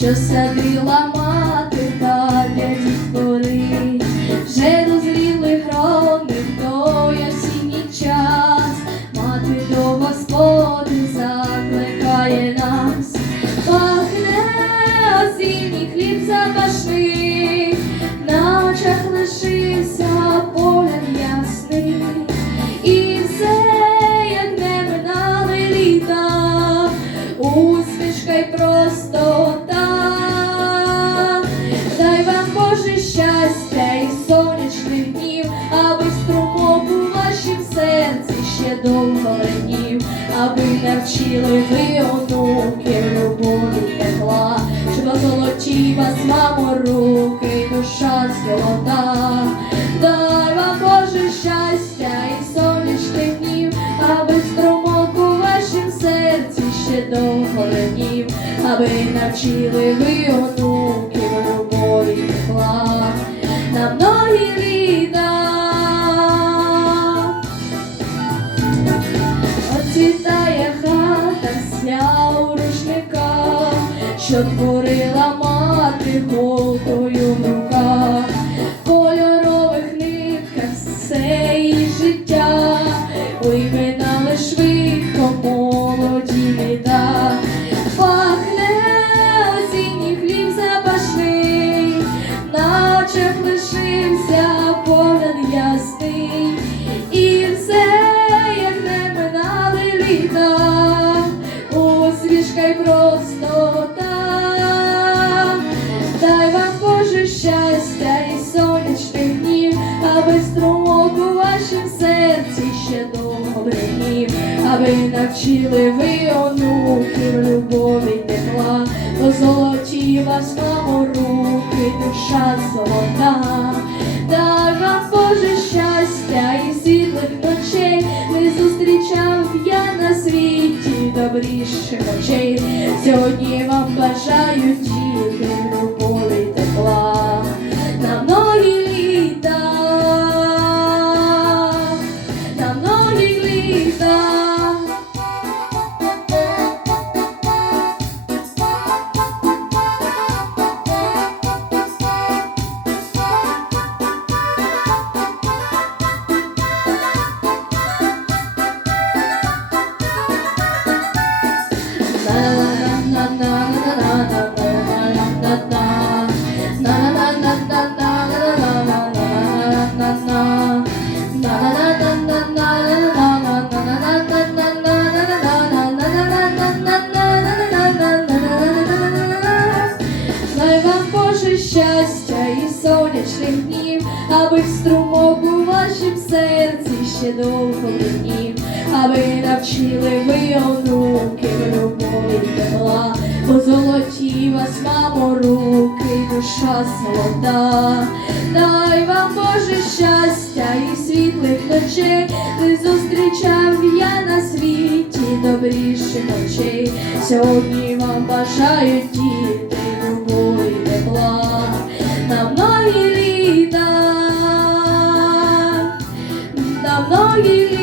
що садила мати та для дітвори, вже дозріли грони в той осінній час, мати до Господи закликає нас, пахне осінній хліб запашний, на Вам Боже щастя і сонячних днів, аби струмок у вашім серці ще довго линів, аби навчили ви онуків любові тепла, щоб золоті вас, мамо, руки, душа золота. Дай вам Боже щастя і сонячних днів, аби струмок у вашім серці ще довго линів, аби навчили ви онуків тепла на многі літа. Оцвітає хата вся у рушниках, що творила мати голкою очах лишився погляд ясний, і все, як не минали літа, усмішка й простота. Дай вам Боже щастя і сонячних днів, аби струмок у вашім серці ще бринів, аби навчили ви онуків любові тепла, золоті вас мамо руки, душа золота. Дай вам Боже щастя і світлих ночей, не зустрічав я на світі добріших очей. Сьогодні вам бажаю тільки любові тепла на многі сонячних днів, аби струмок у вашім серці ще довго днів, аби навчили ви онуків любові тепла, бо золоті вас, мамо, руки, душа золота. Дай вам Боже щастя і світлих ночей, не зустрічав я на світі добріших очей. Сьогодні вам бажаю діти на многі